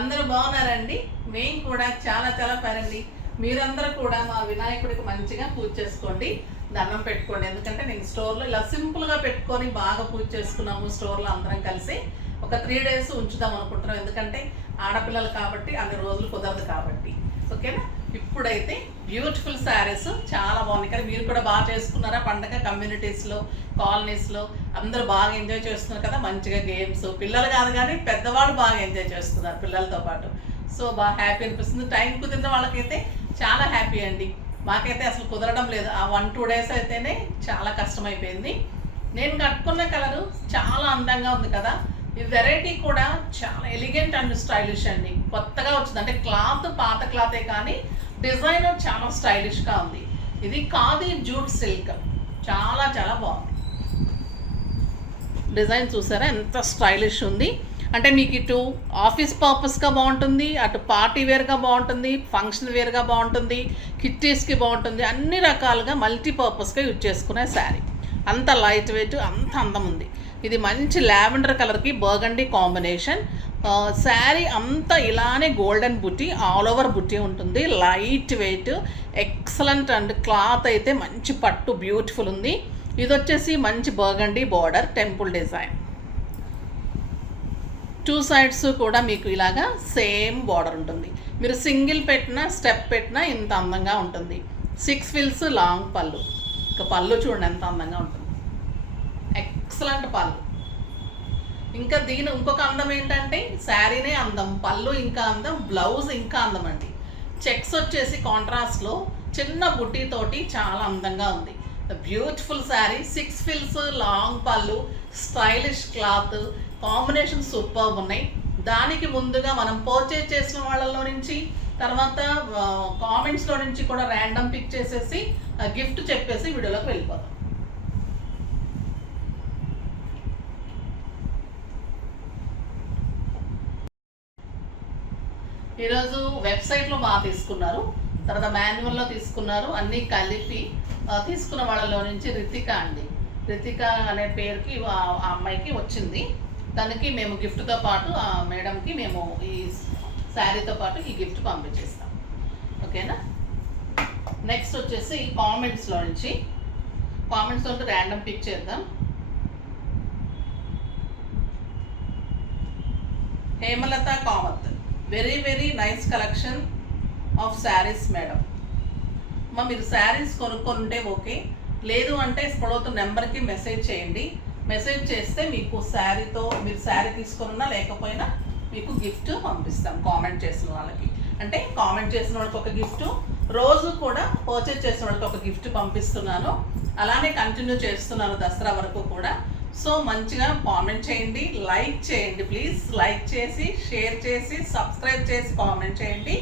అందరూ బాగున్నారండి. మేము కూడా చాలా చాలా బాగుండి. మీరందరూ కూడా మా వినాయకుడికి మంచిగా పూజ చేసుకోండి, దండం పెట్టుకోండి. ఎందుకంటే నేను స్టోర్లో ఇలా సింపుల్గా పెట్టుకొని బాగా పూజ చేసుకున్నాము. స్టోర్లో అందరం కలిసి ఒక 3 days ఉంచుదాం అనుకుంటున్నాం. ఎందుకంటే ఆడపిల్లలు కాబట్టి అన్ని రోజులు కుదరదు కాబట్టి. ఓకేనా? ఇప్పుడైతే బ్యూటిఫుల్ శారీస్ చాలా బాగున్నాయి కదా. మీరు కూడా బాగా చేసుకున్నారా పండగ? కమ్యూనిటీస్లో, కాలనీస్లో అందరూ బాగా ఎంజాయ్ చేస్తున్నారు కదా. మంచిగా గేమ్స్, పిల్లలు కాదు కానీ పెద్దవాళ్ళు బాగా ఎంజాయ్ చేస్తున్నారు పిల్లలతో పాటు. సో బాగా హ్యాపీ అనిపిస్తుంది. టైం కుదిరిన వాళ్ళకైతే చాలా హ్యాపీ అండి. మాకైతే అసలు కుదరడం లేదు. ఆ 1-2 days అయితేనే చాలా కష్టమైపోయింది. నేను కట్టుకున్న కలరు చాలా అందంగా ఉంది కదా. ఈ వెరైటీ కూడా చాలా ఎలిగెంట్ అండ్ స్టైలిష్ అండి. కొత్తగా వచ్చింది. అంటే క్లాత్ పాత క్లాతే కానీ డిజైన్ చాలా స్టైలిష్గా ఉంది. ఇది ఖాదీ జూట్ సిల్క్, చాలా చాలా బాగుంది. డిజైన్ చూసారా ఎంత స్టైలిష్ ఉంది. అంటే మీకు ఇటు ఆఫీస్ పర్పస్గా బాగుంటుంది, అటు పార్టీ వేర్గా బాగుంటుంది, ఫంక్షన్ వేర్గా బాగుంటుంది, కిట్టీస్కి బాగుంటుంది. అన్ని రకాలుగా మల్టీపర్పస్గా యూజ్ చేసుకునే శారీ. అంత లైట్ వెయిట్, అంత అందం ఉంది. ఇది మంచి లావెండర్ కలర్కి బర్గండీ కాంబినేషన్. శారీ అంతా ఇలానే గోల్డెన్ బుట్టి, ఆల్ ఓవర్ బుట్టి ఉంటుంది. Light weight, excellent. And cloth అయితే మంచి పట్టు, బ్యూటిఫుల్ ఉంది. ఇది వచ్చేసి మంచి burgundy border, temple design. 2 sides కూడా మీకు ఇలాగా సేమ్ బార్డర్ ఉంటుంది. మీరు సింగిల్ పెట్టినా స్టెప్ పెట్టినా ఇంత అందంగా ఉంటుంది. 6 frills లాంగ్ పళ్ళు. ఇక పళ్ళు చూడండి ఎంత అందంగా ఉంటుంది. ఎక్సలెంట్ పళ్ళు. ఇంకా దీని ఇంకొక అందం ఏంటంటే శారీనే అందం, పళ్ళు ఇంకా అందం, బ్లౌజ్ ఇంకా అందం అండి. చెక్స్ వచ్చేసి కాంట్రాస్ట్లో చిన్న బుట్టీతోటి చాలా అందంగా ఉంది. బ్యూటిఫుల్ శారీ. 6 frills లాంగ్ పళ్ళు, స్టైలిష్ క్లాత్, కాంబినేషన్ సూపర్ ఉన్నాయి. దానికి ముందుగా మనం పర్చేజ్ చేసిన వాళ్ళలో నుంచి, తర్వాత కామెంట్స్లో నుంచి కూడా ర్యాండమ్ పిక్ చేసేసి గిఫ్ట్ చెప్పేసి వీడియోలోకి వెళ్ళిపోతాం. ఈరోజు వెబ్సైట్లో బాగా తీసుకున్నారు, తర్వాత మాన్యువల్లో తీసుకున్నారు. అన్నీ కలిపి తీసుకున్న వాళ్ళలో నుంచి రితిక అండి, రితిక అనే పేరుకి ఆ అమ్మాయికి వచ్చింది. దానికి మేము గిఫ్ట్తో పాటు ఆ మేడంకి మేము ఈ శారీతో పాటు ఈ గిఫ్ట్ పంపించేస్తాం. ఓకేనా? నెక్స్ట్ వచ్చేసి కామెంట్స్లో నుంచి ర్యాండమ్ పిక్ చేద్దాం. Hemalatha Kamath, very very nice collection of saris madam. మీరు శారీస్ కొనుక్కుంటే ఓకే, లేదు అంటే స్క్రోల్ నెంబర్కి మెసేజ్ చేయండి. మెసేజ్ చేస్తే మీకు శారీతో, మీరు శారీ తీసుకున్నా లేకపోయినా మీకు గిఫ్ట్ పంపిస్తాం. కామెంట్ చేసిన వాళ్ళకి, అంటే కామెంట్ చేసిన వాళ్ళకి ఒక గిఫ్ట్, రోజు కూడా పర్చేజ్ చేసిన వాళ్ళకి ఒక గిఫ్ట్ పంపిస్తున్నాను. అలానే కంటిన్యూ చేస్తున్నాను దసరా వరకు కూడా. సో మంచిగా కామెంట్ చేయండి, లైక్ చేయండి ప్లీజ్. లైక్ చేసి, షేర్ చేసి, సబ్స్క్రైబ్ చేసి కామెంట్ చేయండి.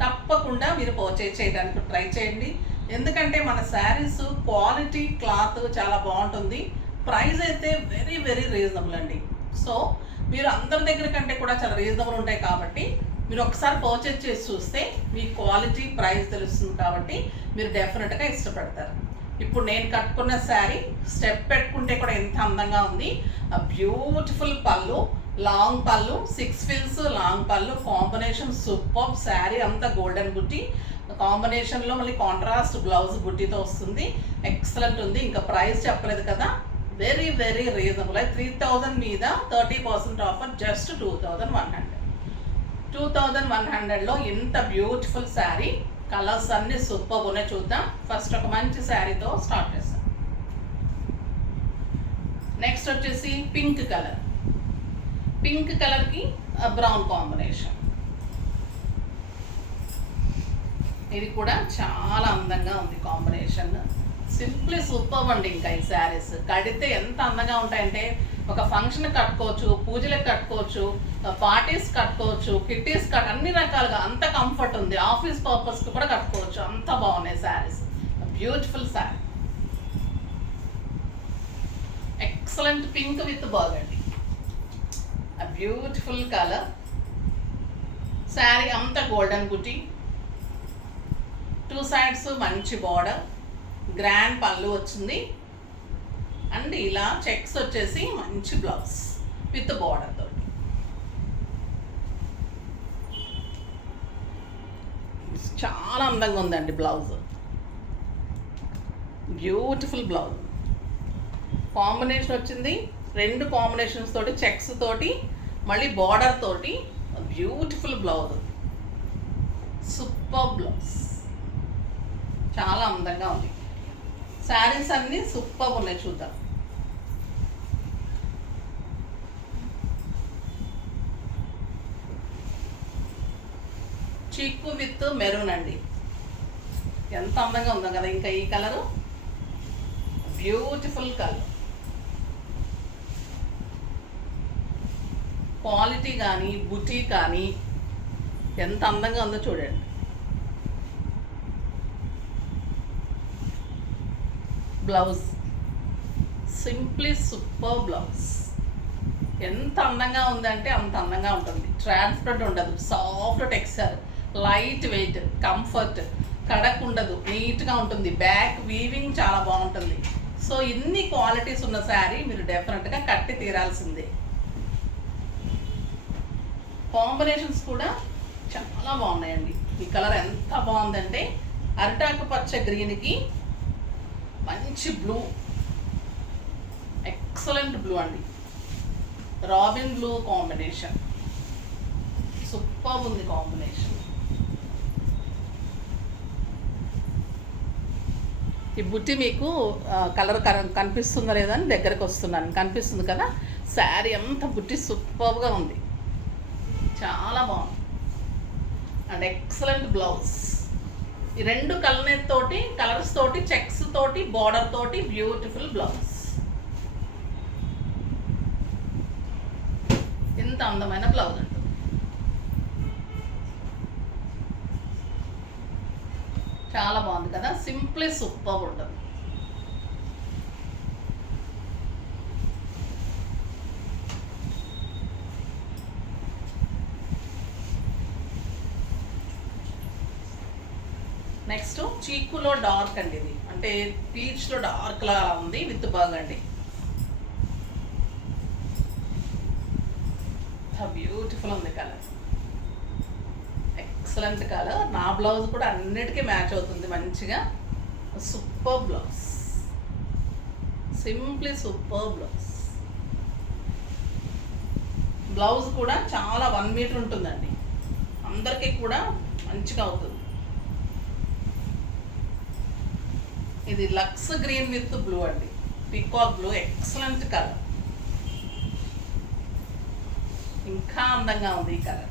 తప్పకుండా మీరు పర్చేజ్ చేయడానికి ట్రై చేయండి. ఎందుకంటే మన శారీస్ క్వాలిటీ, క్లాత్ చాలా బాగుంటుంది. ప్రైస్ అయితే వెరీ వెరీ రీజనబుల్ అండి. సో మీరు అందరి దగ్గర కంటే కూడా చాలా రీజనబుల్ ఉంటాయి కాబట్టి మీరు ఒకసారి పర్చేజ్ చేసి చూస్తే మీ క్వాలిటీ, ప్రైస్ తెలుస్తుంది. కాబట్టి మీరు డెఫినెట్గా ఇష్టపడతారు. ఇప్పుడు నేను కట్టుకున్న శారీ స్టెప్ పెట్టుకుంటే కూడా ఎంత అందంగా ఉంది. బ్యూటిఫుల్ పళ్ళు, లాంగ్ పళ్ళు, 6 frills లాంగ్ పళ్ళు, కాంబినేషన్ సూపర్. శారీ అంతా గోల్డెన్ బుట్టి కాంబినేషన్లో మళ్ళీ కాంట్రాస్ట్ బ్లౌజ్ బుట్టితో వస్తుంది. ఎక్సలెంట్ ఉంది. ఇంకా ప్రైస్ చెప్పలేదు కదా, వెరీ వెరీ రీజనబుల్. 3000 మీద 30% ఆఫర్, జస్ట్ 2100. 2100లో ఇంత బ్యూటిఫుల్ శారీ. కలర్స్ అన్నీ సూపర్ ఉన్నాయి. చూద్దాం. ఫస్ట్ ఒక మంచి శారీతో స్టార్ట్ చేస్తాం. నెక్స్ట్ వచ్చేసి పింక్ కలర్. పింక్ కలర్కి బ్రౌన్ కాంబినేషన్. ఇది కూడా చాలా అందంగా ఉంది కాంబినేషన్. సింప్లీ సూపర్ అండి. ఇంకా ఈ శారీస్ కడితే ఎంత అందంగా ఉంటాయంటే ఒక ఫంక్షన్ కట్టుకోవచ్చు, పూజలకు కట్టుకోవచ్చు, పార్టీస్ కట్టుకోవచ్చు, కిట్టీస్ అన్ని రకాలుగా అంత కంఫర్ట్ ఉంది. ఆఫీస్ పర్పస్కి కూడా కట్టుకోవచ్చు. అంత బాగున్నాయి saris. Beautiful sari. Excellent pink with burgundy. Beautiful colour. Sari అంతా గోల్డెన్ బుటీ, 2 sides మంచి బార్డర్, గ్రాండ్ పళ్ళు వచ్చింది. అండ్ ఇలా చెక్స్ వచ్చేసి మంచి బ్లౌజ్ విత్ బార్డర్ తోటి. చాలా అందంగా ఉందండి బ్లౌజ్. బ్యూటిఫుల్ బ్లౌజ్ కాంబినేషన్ వచ్చింది. 2 కాంబినేషన్స్ తోటి, చెక్స్ తోటి, మళ్ళీ బార్డర్ తోటి బ్యూటిఫుల్ బ్లౌజ్. సూపర్ బ్లౌజ్, చాలా అందంగా ఉంది. శారీస్ అన్నీ సూపర్ ఉన్నాయి, చూద్దాం. చీకు విత్ మెరూన్ అండి, ఎంత అందంగా ఉందో కదా. ఇంకా ఈ కలరు బ్యూటిఫుల్ కలర్, క్వాలిటీ కానీ బుటీ కానీ ఎంత అందంగా ఉందో చూడండి. బ్లౌజ్ సింప్లీ సూపర్ బ్లౌజ్, ఎంత అందంగా ఉందంటే అంత అందంగా ఉంటుంది. ట్రాన్స్పరెంట్ ఉండదు, soft texture, light weight, comfort, కడక్ ఉండదు, నీట్గా ఉంటుంది. బ్యాక్ వీవింగ్ చాలా బాగుంటుంది. సో ఇన్ని క్వాలిటీస్ ఉన్న శారీ మీరు డెఫినెట్గా కట్టి తీరాల్సిందే. కాంబినేషన్స్ కూడా చాలా బాగున్నాయండి. ఈ కలర్ ఎంత బాగుందంటే అరిటాకు పచ్చ గ్రీన్కి మంచి బ్లూ, ఎక్సలెంట్ బ్లూ అండి. రాబిన్ బ్లూ కాంబినేషన్, సూపర్ ఉంది కాంబినేషన్. ఈ బుట్టి మీకు కలర్ కనిపిస్తుందా లేదా అని దగ్గరకు వస్తున్నాను. కనిపిస్తుంది కదా, శారీ అంతా బుట్టి సూపర్గా ఉంది, చాలా బాగుంది. And excellent blouse. ఈ 2 కలర్స్ తోటి, చెక్స్ తోటి, బార్డర్ తోటి బ్యూటిఫుల్ బ్లౌజ్. ఎంత అందమైన బ్లౌజ్ అండి. చాలా బాగుంది కదా, సింప్లీ సూపర్ ఉంటుంది. నెక్స్ట్ చీకులో డార్క్ అండి, ఇది అంటే పీచ్లో డార్క్లా ఉంది విత్ బాగండి. బ్యూటిఫుల్ ఉంది కలర్, ఎక్సలెంట్ కలర్. నా బ్లౌజ్ కూడా అన్నిటికీ మ్యాచ్ అవుతుంది మంచిగా. Super blouse, simply super blouse. Blouse కూడా చాలా 1 మీటర్ ఉంటుందండి, అందరికీ కూడా మంచిగా అవుతుంది. ఇది లక్స్ గ్రీన్ విత్ బ్లూ అండి, పీకాక్ బ్లూ, ఎక్సలెంట్ కలర్, ఇంకా అందంగా ఉంది ఈ కలర్.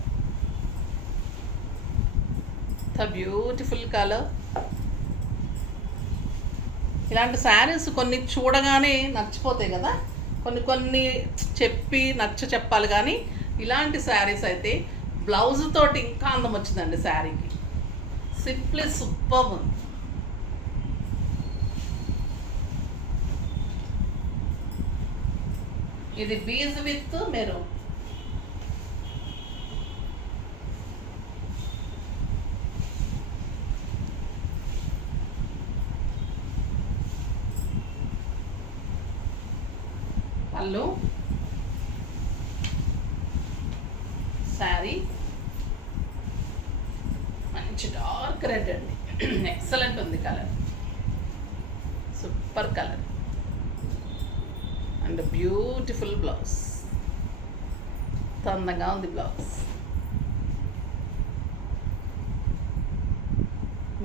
Beautiful colour. ఇలాంటి శారీస్ కొన్ని చూడగానే నచ్చిపోతాయి కదా, కొన్ని చెప్పాలి కానీ ఇలాంటి శారీస్ అయితే బ్లౌజ్ తోటి ఇంకా అందం వచ్చిందండి శారీకి. సింప్లీ సూపర్ ఉంది. ఇది బీజ్ విత్ మెరూన్, పళ్ళు, శారీ మంచి డార్క్ రెడ్ అండి, ఎక్సలెంట్ ఉంది colour, super colour. And beautiful blouse, అందంగా ఉంది బ్లౌజ్,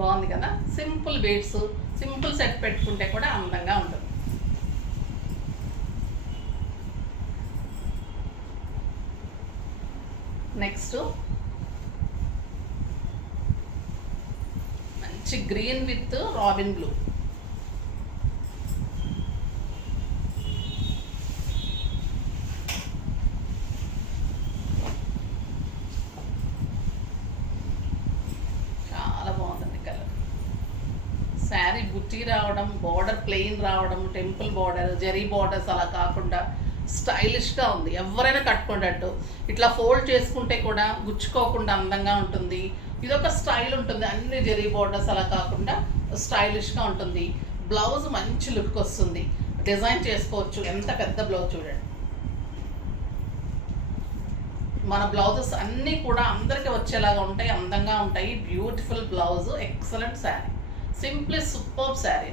బాగుంది కదా. సింపుల్ బీడ్స్, సింపుల్ సెట్ పెట్టుకుంటే కూడా అందంగా ఉంటుంది. నెక్స్ట్ మంచి గ్రీన్ విత్ రాబిన్ బ్లూ, చాలా బాగుందండి కలర్. శారీ బుట్టి రావడం, బార్డర్ ప్లెయిన్ రావడం, టెంపుల్ బార్డర్, జరీ బార్డర్స్ అలా కాకుండా స్టైలిష్గా ఉంది. ఎవరైనా కట్టుకునేటట్టు, ఇట్లా ఫోల్డ్ చేసుకుంటే కూడా గుచ్చుకోకుండా అందంగా ఉంటుంది. ఇదొక స్టైల్ ఉంటుంది, అన్ని జరీ బార్డర్స్ అలా కాకుండా స్టైలిష్గా ఉంటుంది. బ్లౌజ్ మంచి లుక్ వస్తుంది, డిజైన్ చేసుకోవచ్చు. ఎంత పెద్ద బ్లౌజ్ చూడండి, మన బ్లౌజెస్ అన్నీ కూడా అందరికీ వచ్చేలాగా ఉంటాయి, అందంగా ఉంటాయి. Beautiful blouse, excellent sari, simply super sari.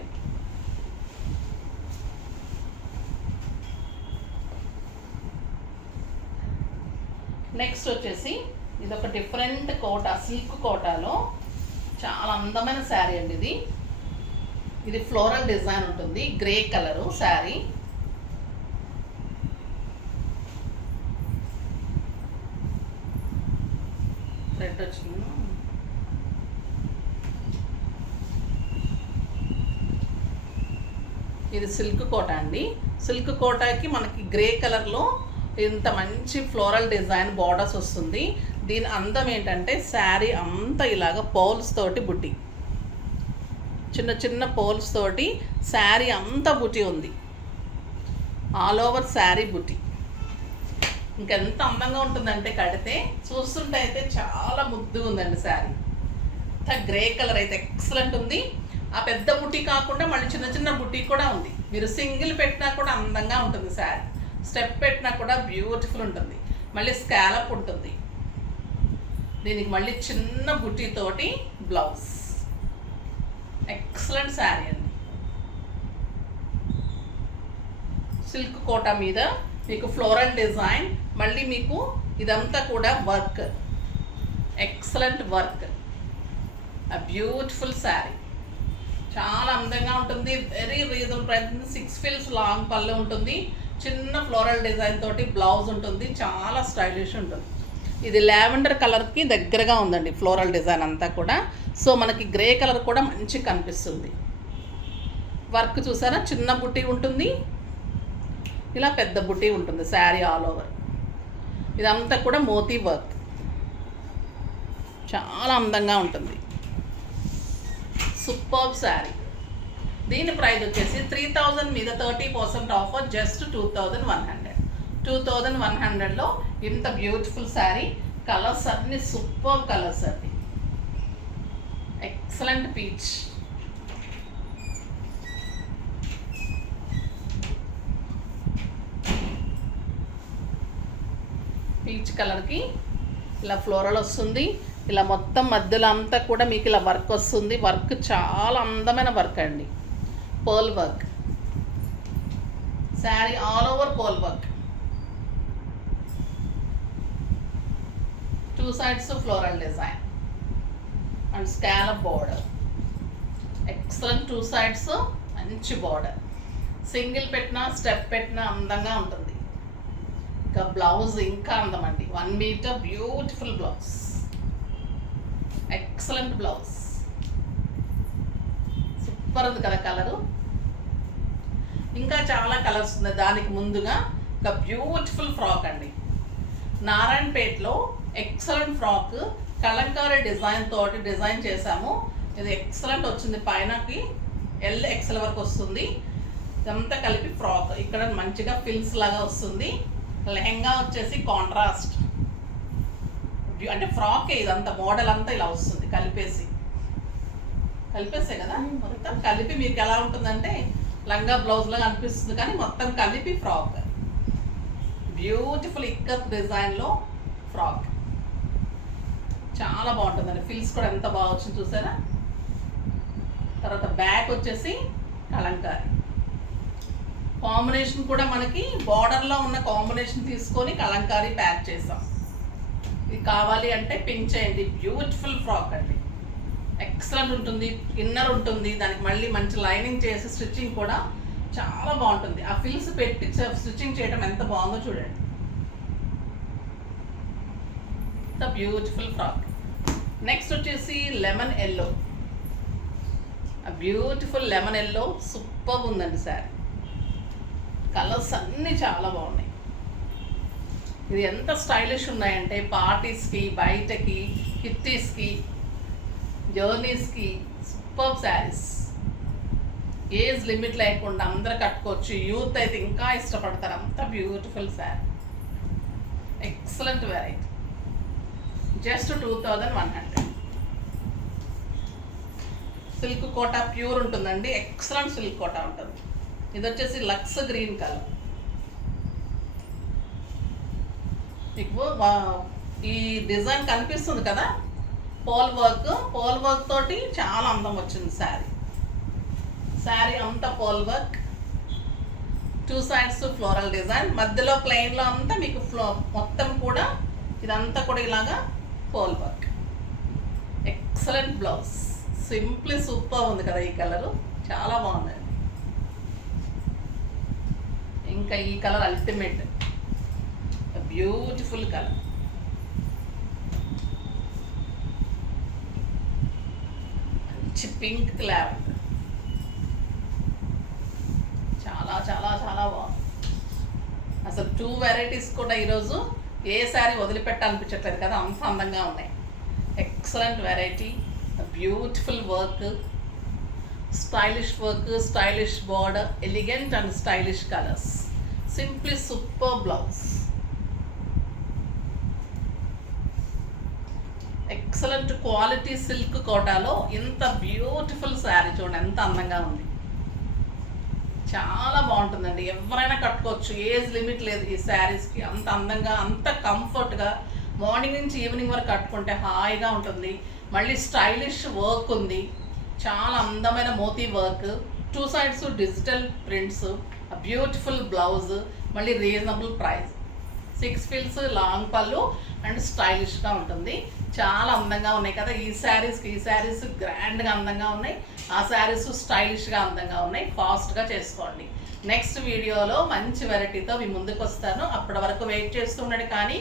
Next వచ్చేసి ఇది ఒక డిఫరెంట్ కోటా, సిల్క్ కోటాలో చాలా అందమైన శారీ అండి. ఇది ఫ్లోరల్ డిజైన్ ఉంటుంది, గ్రే కలరు శారీ. రెడ్ వచ్చింది. ఇది సిల్క్ కోట అండి. సిల్క్ కోటాకి మనకి గ్రే కలర్లో ఇంత మంచి ఫ్లోరల్ డిజైన్ బార్డర్స్ వస్తుంది. దీని అందం ఏంటంటే శారీ అంతా ఇలాగ పోల్స్ తోటి బుట్టి, చిన్న చిన్న పోల్స్ తోటి శారీ అంతా బుట్టి ఉంది. ఆల్ ఓవర్ శారీ బుట్టి. ఇంకెంత అందంగా ఉంటుందంటే కడితే, చూస్తుంటే అయితే చాలా ముద్దుగా ఉందండి శారీ. గ్రే కలర్ అయితే ఎక్సలెంట్ ఉంది. ఆ పెద్ద బుట్టి కాకుండా మళ్ళీ చిన్న చిన్న బుట్టి కూడా ఉంది. మీరు సింగిల్ పెట్టినా కూడా అందంగా ఉంటుంది శారీ, స్టెప్ పెట్టినా కూడా బ్యూటిఫుల్ ఉంటుంది. మళ్ళీ స్కాలప్ ఉంటుంది. దీనికి మళ్ళీ చిన్న బుట్టితోటి బ్లౌజ్, ఎక్సలెంట్ శారీ అండి. సిల్క్ కోటా మీద మీకు ఫ్లోరల్ డిజైన్, మళ్ళీ మీకు ఇదంతా కూడా work, excellent work, a beautiful sari. చాలా అందంగా ఉంటుంది. Very reasonable price. 6 feels long పళ్ళు ఉంటుంది. చిన్న ఫ్లోరల్ డిజైన్ తోటి బ్లౌజ్ ఉంటుంది. చాలా స్టైలిష్ ఉంటుంది. ఇది లావెండర్ కలర్కి దగ్గరగా ఉందండి ఫ్లోరల్ డిజైన్ అంతా కూడా. సో మనకి గ్రే కలర్ కూడా మంచి కనిపిస్తుంది. వర్క్ చూసారా, చిన్న బుట్టి ఉంటుంది, ఇలా పెద్ద బుట్టి ఉంటుంది శారీ ఆల్ ఓవర్. ఇదంతా కూడా మోతీ వర్క్, చాలా అందంగా ఉంటుంది. సూపర్ శారీ. దీని ప్రైస్ వచ్చేసి 3000 మీద 30% ఆఫర్, జస్ట్ 2100. 2100లో ఇంత బ్యూటిఫుల్ శారీ. కలర్స్ అన్ని సూపర్ కలర్స్ అండి, ఎక్సలెంట్ పీచ్. పీచ్ కలర్కి ఇలా ఫ్లోరల్ వస్తుంది. ఇలా మొత్తం మధ్యలో అంతా కూడా మీకు ఇలా వర్క్ వస్తుంది. వర్క్ చాలా అందమైన వర్క్ అండి, pearl work. Sari all over pearl work. 2 sides floral design and scallop border, excellent. 2 sides మంచి బార్డర్. సింగిల్ పెట్టినా స్టెప్ పెట్టినా అందంగా ఉంటుంది. ఇంకా బ్లౌజ్ ఇంకా అందం అండి. 1 metre beautiful blouse, excellent blouse. Super ఉంది కదా కలరు. ఇంకా చాలా కలర్స్ ఉన్నాయి. దానికి ముందుగా ఒక బ్యూటిఫుల్ ఫ్రాక్ అండి. నారాయణపేటలో ఎక్సలెంట్ ఫ్రాక్, కలంకారీ డిజైన్ తోటి డిజైన్ చేశాము. ఇది ఎక్సలెంట్ వచ్చింది. పైనకి XL వరకు వస్తుంది. ఇదంతా కలిపి ఫ్రాక్. ఇక్కడ మంచిగా ఫిల్స్ లాగా వస్తుంది. లెహెంగా వచ్చేసి కాంట్రాస్ట్, అంటే ఫ్రాకే ఇదంతా మోడల్ అంతా ఇలా వస్తుంది. కలిపేసే కదా మొత్తం కలిపి మీకు ఎలా ఉంటుందంటే లంగా బ్లౌజ్ లాగా అనిపిస్తుంది, కానీ మొత్తం కలిపి ఫ్రాక్. బ్యూటిఫుల్ ఇక్కత్ డిజైన్లో ఫ్రాక్, చాలా బాగుంటుందండి. ఫిల్స్ కూడా ఎంత బాగా వచ్చింది చూసారా. తర్వాత బ్యాక్ వచ్చేసి కలంకారీ కాంబినేషన్ కూడా మనకి బార్డర్లో ఉన్న కాంబినేషన్ తీసుకొని కలంకారీ ప్యాక్ చేసాం. ఇది కావాలి అంటే పింక్ చేయండి. బ్యూటిఫుల్ ఫ్రాక్ అండి, ఎక్సలెంట్ ఉంటుంది. ఇన్నర్ ఉంటుంది, దానికి మళ్ళీ మంచి లైనింగ్ చేసి స్టిచ్చింగ్ కూడా చాలా బాగుంటుంది. ఆ ఫిల్స్ పెట్టి స్టిచ్చింగ్ చేయడం ఎంత బాగుందో చూడండి. The beautiful frock. నెక్స్ట్ వచ్చేసి లెమన్ ఎల్లో. ఆ బ్యూటిఫుల్ లెమన్ ఎల్లో సూపర్ ఉందండి శారీ. కలర్స్ అన్నీ చాలా బాగున్నాయి. ఇది ఎంత స్టైలిష్ ఉన్నాయంటే పార్టీస్కి, బయటకి, కిట్టీస్కి, జర్నీస్కి సూపర్ శారీస్. ఏజ్ లిమిట్ లేకుండా అందరు కట్టుకోవచ్చు. యూత్ అయితే ఇంకా ఇష్టపడతారు. అంత beautiful sari, excellent variety. Just 2100. Silk Kota pure ఉంటుందండి, ఎక్సలెంట్ సిల్క్ కోటా ఉంటుంది. ఇది వచ్చేసి లక్స్ గ్రీన్ కలర్. మీకు ఈ డిజైన్ కనిపిస్తుంది కదా, పోల్ వర్క్ తోటి చాలా అందం వచ్చింది శారీ అంతా pearl work, 2 sides floral design, మధ్యలో ప్లెయిన్లో అంతా మీకు మొత్తం కూడా ఇదంతా కూడా ఇలాగా pearl work. Excellent blouse, simply super ఉంది కదా, ఈ కలరు చాలా బాగుందండి. ఇంకా ఈ కలర్ అల్టిమేట్, బ్యూటిఫుల్ కలర్. మంచి పింక్ లావెండర్, చాలా చాలా చాలా బాగుంది. అసలు 2 వెరైటీస్ కూడా ఈరోజు ఏ శారీ వదిలిపెట్టాలనిపించట్లేదు కదా, అంత అందంగా ఉన్నాయి. Excellent variety, beautiful work, stylish work, stylish border, elegant and stylish colours, simply super blouse. Excellent quality silk కోటాలో ఇంత బ్యూటిఫుల్ శారీ చూడండి, ఎంత అందంగా ఉంది. చాలా బాగుంటుందండి, ఎవరైనా కట్టుకోవచ్చు, ఏజ్ లిమిట్ లేదు ఈ శారీస్కి. అంత అందంగా, అంత కంఫర్ట్గా, మార్నింగ్ నుంచి ఈవినింగ్ వరకు కట్టుకుంటే హాయిగా ఉంటుంది. మళ్ళీ స్టైలిష్ వర్క్ ఉంది, చాలా అందమైన మోతీ work, 2 sides digital prints, beautiful blouse, మళ్ళీ రీజనబుల్ ప్రైస్, 6 fills, లాంగ్ పళ్ళు అండ్ స్టైలిష్గా ఉంటుంది. చాలా అందంగా ఉన్నాయి కదా ఈ శారీస్ గ్రాండ్గా అందంగా ఉన్నాయి, ఆ శారీస్ స్టైలిష్గా అందంగా ఉన్నాయి. ఫాస్ట్గా చేసుకోండి. నెక్స్ట్ వీడియోలో మంచి వెరైటీతో మీ ముందుకు వస్తాను. అప్పటి వరకు వెయిట్ చేస్తూ ఉండండి. కానీ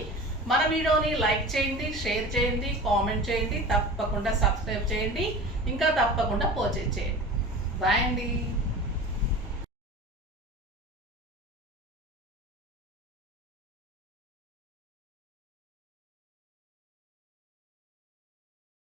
మన వీడియోని లైక్ చేయండి, షేర్ చేయండి, కామెంట్ చేయండి, తప్పకుండా సబ్స్క్రైబ్ చేయండి, ఇంకా తప్పకుండా పర్చేజ్ చేయండి. బాయ్ అండి.